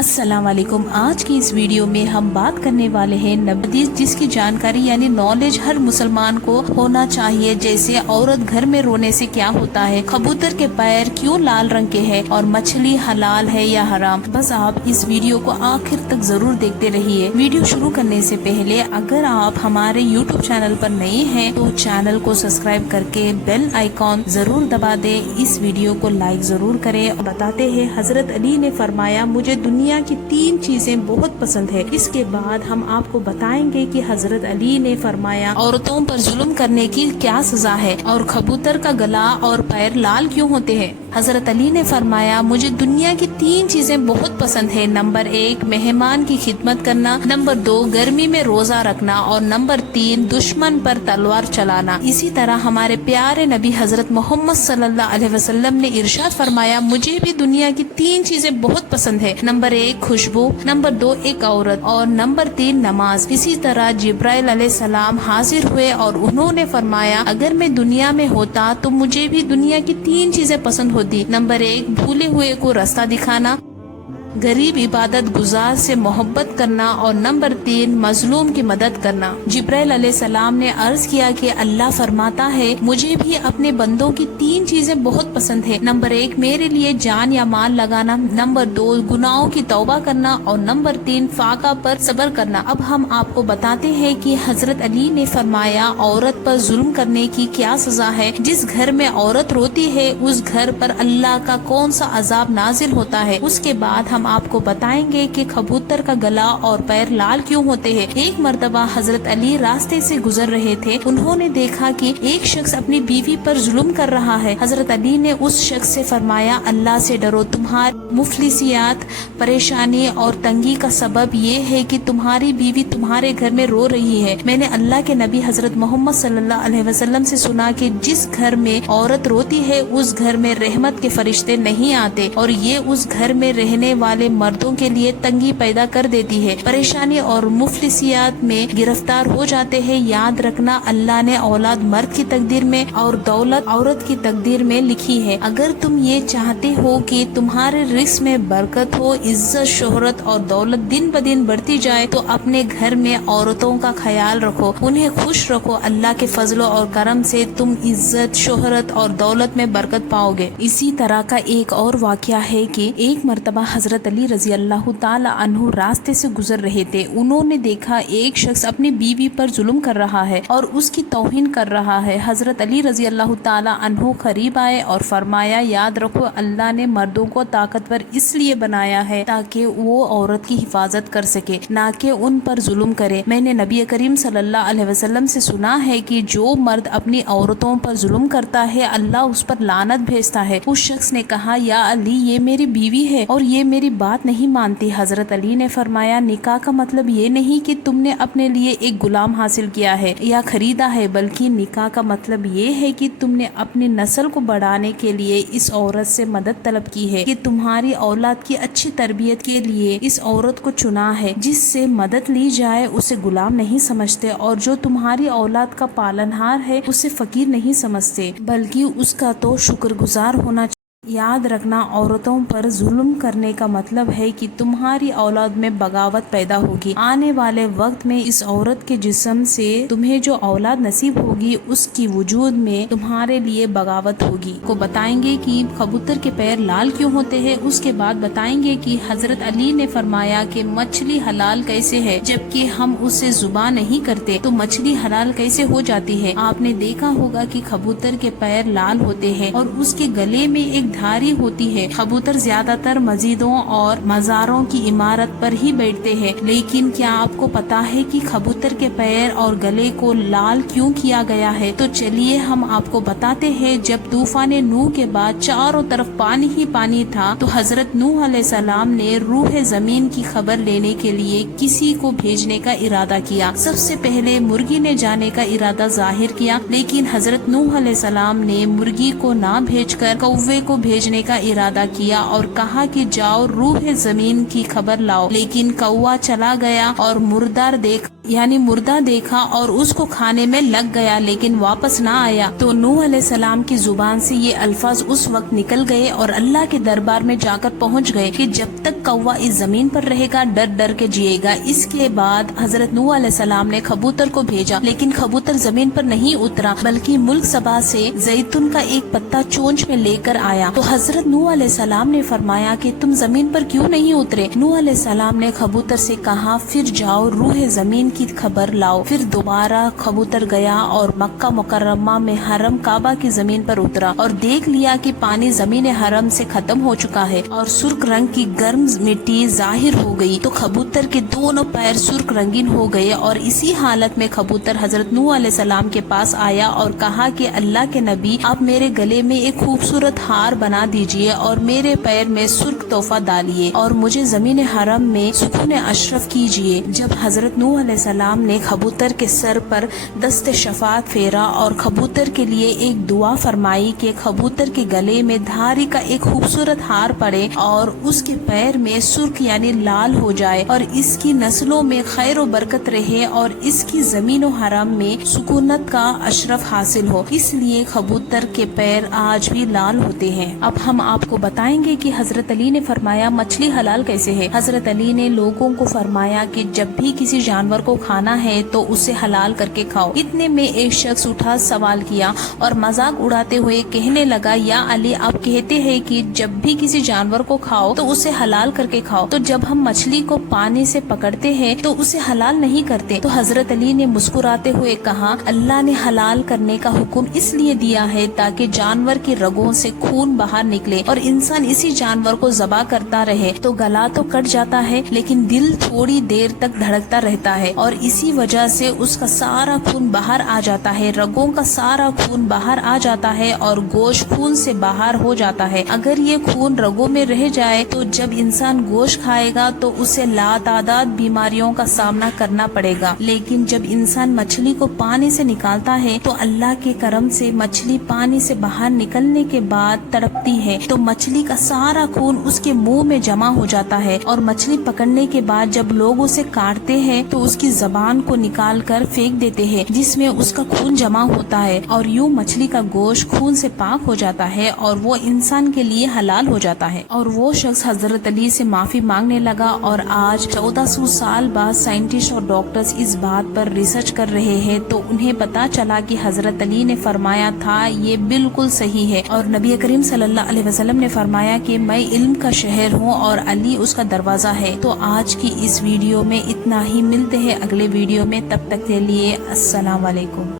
अस्सलाम वालेकुम। आज की इस वीडियो में हम बात करने वाले हैं नबी जिसकी जानकारी यानी नॉलेज हर मुसलमान को होना चाहिए। जैसे औरत घर में रोने से क्या होता है, कबूतर के पैर क्यों लाल रंग के हैं और मछली हलाल है या हराम। बस आप इस वीडियो को आखिर तक जरूर देखते रहिए। वीडियो शुरू करने से पहले अगर आप हमारे YouTube चैनल पर नए हैं तो चैनल को सब्सक्राइब करके बेल आइकॉन जरूर दबा दे। इस वीडियो को लाइक जरूर करें। बताते हैं हजरत अली ने फरमाया, मुझे दुनिया की 3 चीजें बहुत पसंद है। इसके बाद हम आपको बताएंगे कि हजरत अली ने फरमाया औरतों पर जुल्म करने की क्या सजा है और कबूतर का गला और पैर लाल क्यों होते हैं। हजरत अली ने फरमाया, मुझे दुनिया की 3 चीजें बहुत पसंद है। नंबर 1 मेहमान की खिदमत करना, नंबर 2 गर्मी में रोजा रखना और नंबर 3 दुश्मन पर तलवार चलाना। इसी तरह हमारे प्यारे नबी हजरत मोहम्मद सल्लल्लाहु अलैहि वसल्लम ने इरशाद फरमाया, मुझे भी दुनिया की 3 चीजें बहुत पसंद है। नंबर 1 खुशबू, नंबर 2 एक औरत और नंबर 3 नमाज। इसी तरह जिब्राइल अलैहिस्सलाम हाजिर हुए और उन्होंने फरमाया, अगर मैं दुनिया में होता तो मुझे भी दुनिया की 3 चीजें पसंद होती। नंबर 1 भूले हुए को रास्ता दिखाना, गरीब इबादत गुजार से मोहब्बत करना और नंबर 3 मजलूम की मदद करना। जिब्राइल अलैहिस्सलाम ने अर्ज किया कि अल्लाह फरमाता है, मुझे भी अपने बंदों की 3 चीजें बहुत पसंद है। नंबर 1 मेरे लिए जान या माल लगाना, नंबर 2 गुनाहों की तौबा करना और नंबर 3 फाका पर सब्र करना। अब हम आपको बताते हैं कि हजरत अली ने फरमाया औरत पर जुल्म करने की क्या सजा है। जिस घर में औरत रोती है उस घर पर अल्लाह का कौन सा अजाब नाजिल होता है। उसके बाद हम आपको बताएंगे कि कबूतर का गला और पैर लाल क्यों होते हैं। एक मर्तबा हजरत अली रास्ते से गुजर रहे थे। उन्होंने देखा कि एक शख्स अपनी बीवी पर जुल्म कर रहा है। हजरत अली ने उस शख्स से फरमाया, अल्लाह से डरो, तुम्हारी मुफलिसियत, परेशानी और तंगी का सबब ये है कि तुम्हारी बीवी तुम्हारे घर में रो रही है। मैंने अल्लाह के नबी हजरत मोहम्मद सल्लल्लाहु अलैहि वसल्लम से सुना कि जिस घर में औरत रोती है उस घर में रहमत के फरिश्ते नहीं आते और ये उस घर में रहने वाले मर्दों के लिए तंगी पैदा कर देती है, परेशानी और मुफलिसियत में गिरफ्तार हो जाते हैं। याद रखना, अल्लाह ने औलाद मर्द की तकदीर में और दौलत औरत की तकदीर में लिखी है। अगर तुम ये चाहते हो कि तुम्हारे रिस्क में बरकत हो, इज्जत शोहरत और दौलत दिन ब दिन बढ़ती जाए तो अपने घर में औरतों का ख्याल रखो, उन्हें खुश रखो। अल्लाह के फजलो और करम से तुम इज्जत शोहरत और दौलत में बरकत पाओगे। इसी तरह का एक और वाकया है कि एक मर्तबा हजरत अली रजी अल्लाह ताला अन्हु रास्ते से गुजर रहे थे। उन्होंने देखा एक शख्स अपनी बीवी पर जुल्म कर रहा है और उसकी तौहीन कर रहा है। हजरत अली रजी अल्लाह ताला अन्हु करीब आए और फरमाया, याद रखो, अल्लाह ने मर्दों को ताकतवर इसलिए बनाया है ताकि वो औरत की हिफाजत कर सके, ना कि उन पर जुल्म करे। मैंने नबी करीम सल्लल्लाहु अलैहि वसल्लम से सुना है कि जो मर्द अपनी औरतों पर जुल्म करता है अल्लाह उस पर लानत भेजता है। उस शख्स ने कहा, या अली, ये मेरी बीवी है और ये मेरी बात नहीं मानती। हजरत अली ने फरमाया, निकाह का मतलब ये नहीं कि तुमने अपने लिए एक गुलाम हासिल किया है या खरीदा है, बल्कि निकाह का मतलब ये है कि तुमने अपनी नस्ल को बढ़ाने के लिए इस औरत से मदद तलब की है, कि तुम्हारी औलाद की अच्छी तरबियत के लिए इस औरत को चुना है। जिससे मदद ली जाए उसे गुलाम नहीं समझते और जो तुम्हारी औलाद का पालनहार है उसे फकीर नहीं समझते, बल्कि उसका तो शुक्रगुजार होना चाहिए। याद रखना, औरतों पर जुल्म करने का मतलब है कि तुम्हारी औलाद में बगावत पैदा होगी। आने वाले वक्त में इस औरत के जिस्म से तुम्हें जो औलाद नसीब होगी उसकी वजूद में तुम्हारे लिए बगावत होगी। को बताएंगे कि कबूतर के पैर लाल क्यों होते हैं। उसके बाद बताएंगे कि हजरत अली ने फरमाया कि मछली हलाल कैसे है, जबकि हम उसे जुबान नहीं करते तो मछली हलाल कैसे हो जाती है। आपने देखा होगा कि कबूतर के पैर लाल होते हैं और उसके गले में एक धारी होती है। कबूतर ज्यादातर मस्जिदों और मज़ारों की इमारत पर ही बैठते हैं, लेकिन क्या आपको पता है कि कबूतर के पैर और गले को लाल क्यों किया गया है। तो चलिए हम आपको बताते हैं। जब तूफान नूह के बाद चारों तरफ पानी ही पानी था तो हजरत नूह अलैहिस्सलाम ने रूह जमीन की खबर लेने के लिए किसी को भेजने का इरादा किया। सबसे पहले मुर्गी ने जाने का इरादा जाहिर किया, लेकिन हजरत नूह अलैहिस्सलाम ने मुर्गी को ना भेजकर कौवे को भेजने का इरादा किया और कहा कि जाओ रूह जमीन की खबर लाओ। लेकिन कौवा चला गया और मुर्दार देख यानी मुर्दा देखा और उसको खाने में लग गया लेकिन वापस ना आया। तो नूह अलैहिस्सलाम की जुबान से ये अल्फाज उस वक्त निकल गए और अल्लाह के दरबार में जाकर पहुंच गए कि जब तक कौवा इस जमीन पर रहेगा डर डर के जिएगा। इसके बाद हजरत नूह अलैहिस्सलाम ने कबूतर को भेजा, लेकिन कबूतर जमीन पर नहीं उतरा बल्कि मुल्क सबा से जैतून का एक पत्ता चोंच में लेकर आया। तो हजरत नूह अलैहिस्सलाम ने फरमाया कि तुम जमीन पर क्यों नहीं उतरे? नूह अलैहिस्सलाम ने कबूतर से कहा फिर जाओ रूह जमीन की खबर लाओ। फिर दोबारा कबूतर गया और मक्का मुकर्रमा में हरम काबा की जमीन पर उतरा और देख लिया कि पानी जमीन हरम से खत्म हो चुका है और सुर्ख रंग की गर्म मिट्टी जाहिर हो गई। तो कबूतर के दोनों पैर सुर्ख रंगीन हो गए और इसी हालत में कबूतर हजरत नूह अलैहिस्सलाम के पास आया और कहा कि अल्लाह के नबी, आप मेरे गले में एक खूबसूरत हार बना दीजिए और मेरे पैर में सुर्ख तोहफा डालिए और मुझे जमीन हरम में सुकून अशरफ कीजिए। जब हजरत नूह अलैहिस्सलाम ने कबूतर के सर पर दस्ते शफात फेरा और कबूतर के लिए एक दुआ फरमाई कि कबूतर के गले में धारी का एक खूबसूरत हार पड़े और उसके पैर में सुर्ख यानी लाल हो जाए और इसकी नस्लों में खैर व बरकत रहे और इसकी जमीन व हरम में सुकूनत का अशरफ हासिल हो। इसलिए कबूतर के पैर आज भी लाल होते हैं। अब हम आपको बताएंगे कि हजरत अली ने फरमाया मछली हलाल कैसे है। हजरत अली ने लोगों को फरमाया कि जब भी किसी जानवर को खाना है तो उसे हलाल करके खाओ। इतने में एक शख्स उठा सवाल किया और मजाक उड़ाते हुए कहने लगा, या अली, आप कहते हैं कि जब भी किसी जानवर को खाओ तो उसे हलाल करके खाओ, तो जब हम मछली को पानी से पकड़ते हैं तो उसे हलाल नहीं करते। तो हजरत अली ने मुस्कुराते हुए कहा, अल्लाह ने हलाल करने का हुक्म इसलिए दिया है ताकि जानवर की रगों से खून बाहर निकले और इंसान इसी जानवर को ज़बा करता रहे तो गला तो कट जाता है लेकिन दिल थोड़ी देर तक धड़कता रहता है और इसी वजह से उसका सारा खून बाहर आ जाता है, रगों का सारा खून बाहर आ जाता है और गोश्त खून से बाहर हो जाता है। अगर ये खून रगों में रह जाए तो जब इंसान गोश्त खाएगा तो उसे लातादाद बीमारियों का सामना करना पड़ेगा। लेकिन जब इंसान मछली को पानी से निकालता है तो अल्लाह के करम से मछली पानी से बाहर निकलने के बाद तड़पती है तो मछली का सारा खून उसके मुंह में जमा हो जाता है और मछली पकड़ने के बाद जब लोग उसे काटते हैं तो उसकी जबान को निकाल कर फेंक देते हैं जिसमें उसका खून जमा होता है और यूं मछली का गोश्त खून से पाक हो जाता है और वो इंसान के लिए हलाल हो जाता है। और वो शख्स हजरत अली से माफी मांगने लगा और आज 1400 साल बाद साइंटिस्ट और डॉक्टर्स इस बात पर रिसर्च कर रहे हैं तो उन्हें पता चला कि हजरत अली ने फरमाया था ये बिल्कुल सही है। और नबी करीम सल्लल्लाहु अलैहि वसल्लम ने फरमाया कि मैं इल्म का शहर हूँ और अली उसका दरवाजा है। तो आज की इस वीडियो में इतना ही, मिलते हैं अगले वीडियो में, तब तक के लिए अस्सलाम वालेकुम।